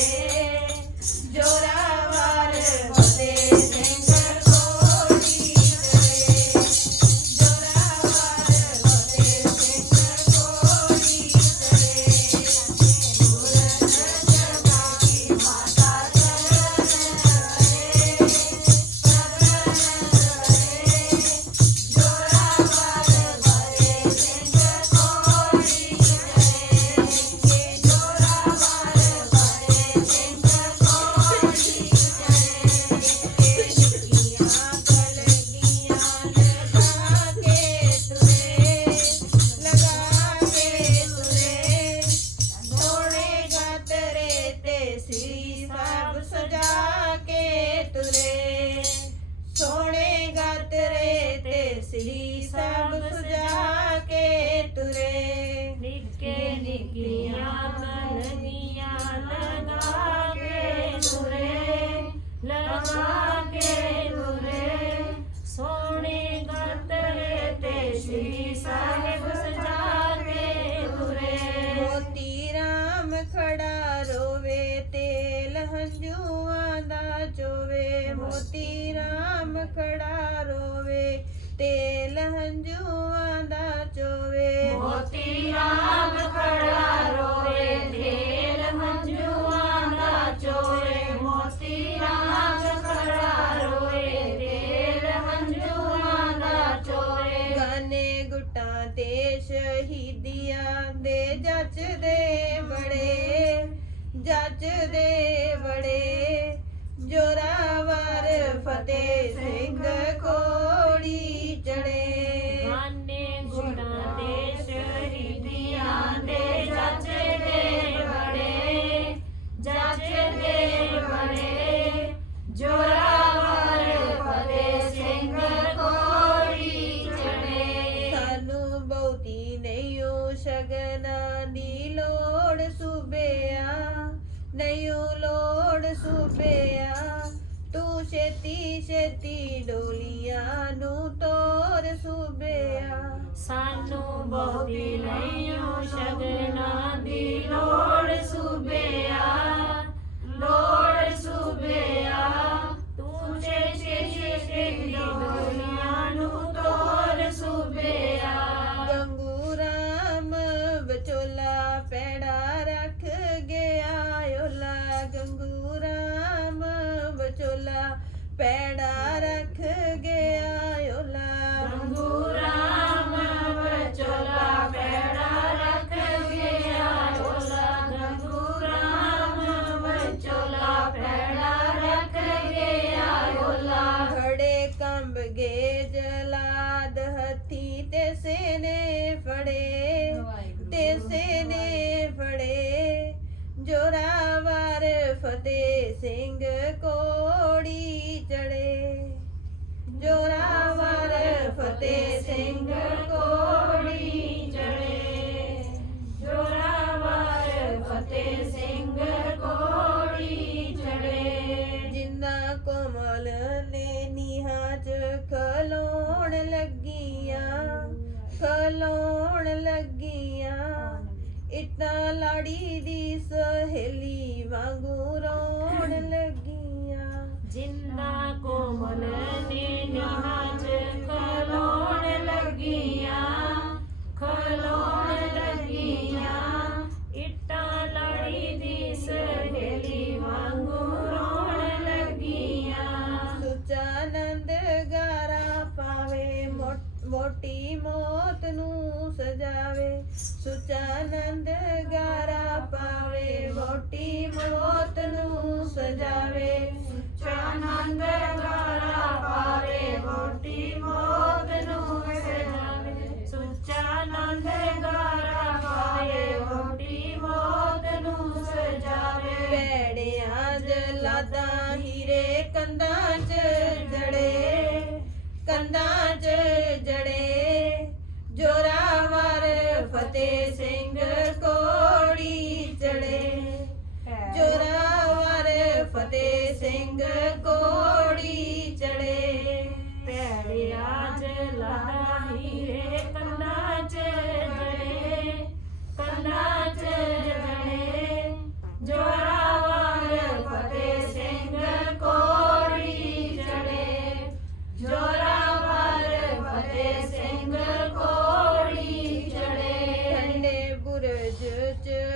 Yes. Yeah. ਲਗਾ ਕੇ ਤੁਰੇ ਸੋਹਣੇ ਗਾਤਰੇ ਤੇ ਸ਼੍ਰੀ ਸਾਹਿਬ ਸਜਾ ਕੇ ਤੁਰੇ ਮੋਤੀ ਰਾਮ ਖੜਾ ਰੋਵੇ ਤੇਲ ਹੰਝੂਆਂ ਦਾ ਚੋਵੇ। ਮੋਤੀ ਰਾਮ ਖੜਾ ਰੋਵੇ ਤੇਲ ਹੰਝੂਆਂ ਦਾ ਚੋਵੇ। ਮੋਤੀ ਰਾਮ ਜੱਚਦੇ ਬੜੇ ਜੱਚਦੇ ਬੜੇ ਜੋਰਾਵਰ ਸੂਬਿਆ ਨਹੀਂ ਲੋੜ ਸੂਬਿਆ ਤੂੰ ਛੇਤੀ ਛੇਤੀ ਡੋਲੀਆਂ ਨੂੰ ਤੋਰ ਸੂਬਿਆ ਸਾਨੂੰ ਬਹੁਤੀ ਨਹੀਂ ਓ ਦੀ ਲੋੜ ਸੂਬਿਆ ਪੈੜਾ ਰੱਖ ਗਿਆ ਓਲਾ ਗੰਗੂ ਰਾਮ ਵਿਚੋਲਾ ਪੈੜਾ ਰੱਖ ਗਿਆ ਓਲਾ ਗੰਗੂ ਰਾਮ ਵਿਚੋਲਾ ਪੈੜਾ ਰੱਖ ਗਿਆ ਓਲਾ ਖੜੇ ਕੰਬ ਗੇ ਜਲਾਦ ਹੱਥੀ ਤੇ ਸੇਨੇ ਫੜੇ ਤੇ ਸੇਨੇ ਫੜੇ ਜੋਰਾਵਰ ਫਤਿਹ ਸਿੰਘ ਕੋੜੀ ਖਲੋਣ ਲੱਗੀਆਂ ਇਟਾਂ ਲਾੜੀ ਦੀ ਸਹੇਲੀ ਵਾਂਗੂ ਰੋਣ ਲੱਗੀਆਂ ਜਿੰਨਾ ਕੋਮਲ ਨੇ ਨਿਹਾਂ ਚ ਖਲੋਣ ਲੱਗੀਆਂ ਖਲੋਣ ਲੱਗੀਆਂ ਇੱਟਾਂ ਲੜੀ ਦੀ ਸਹੇਲੀ ਵਾਂਗੂ ਰੋਣ ਲੱਗੀਆਂ ਸੁਚਾਨੰਦ ਗਾਰਾ ਪਾਵੇ ਮੋ- ਮੋਟੀ ਮੌਤ ਨੂੰ ਸਜਾਵੇ ਸੁਚਾਨੰਦ ਗਾਰਾ ਪਾਵੇ ਮੋਟੀ ਮੌਤ ਨੂੰ ਸਜਾਵੇ।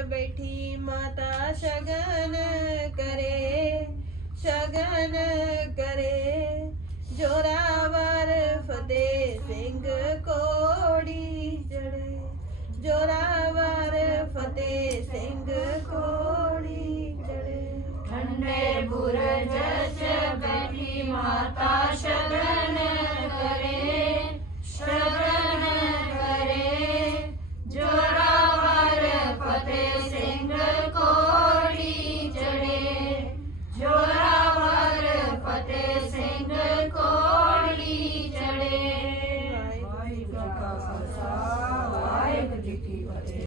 ਬੈਠੀ ਮਾਤਾ ਸ਼ਗਨ ਕਰੇ ਸ਼ਗਨ ਕਰੇ। ਜੋਰਾਵਰ ਫਤਿਹ ਸਿੰਘ ਕੋੜੀ ਜੜੇ ਜੋਰਾਵਰ ਫਤਿਹ ਸਿੰਘ ਕੋੜੀ ਜੜੇ ਠੰਡੇ ਬੁਰਜ ਚ ਬੈਠੀ ਮਾਤਾ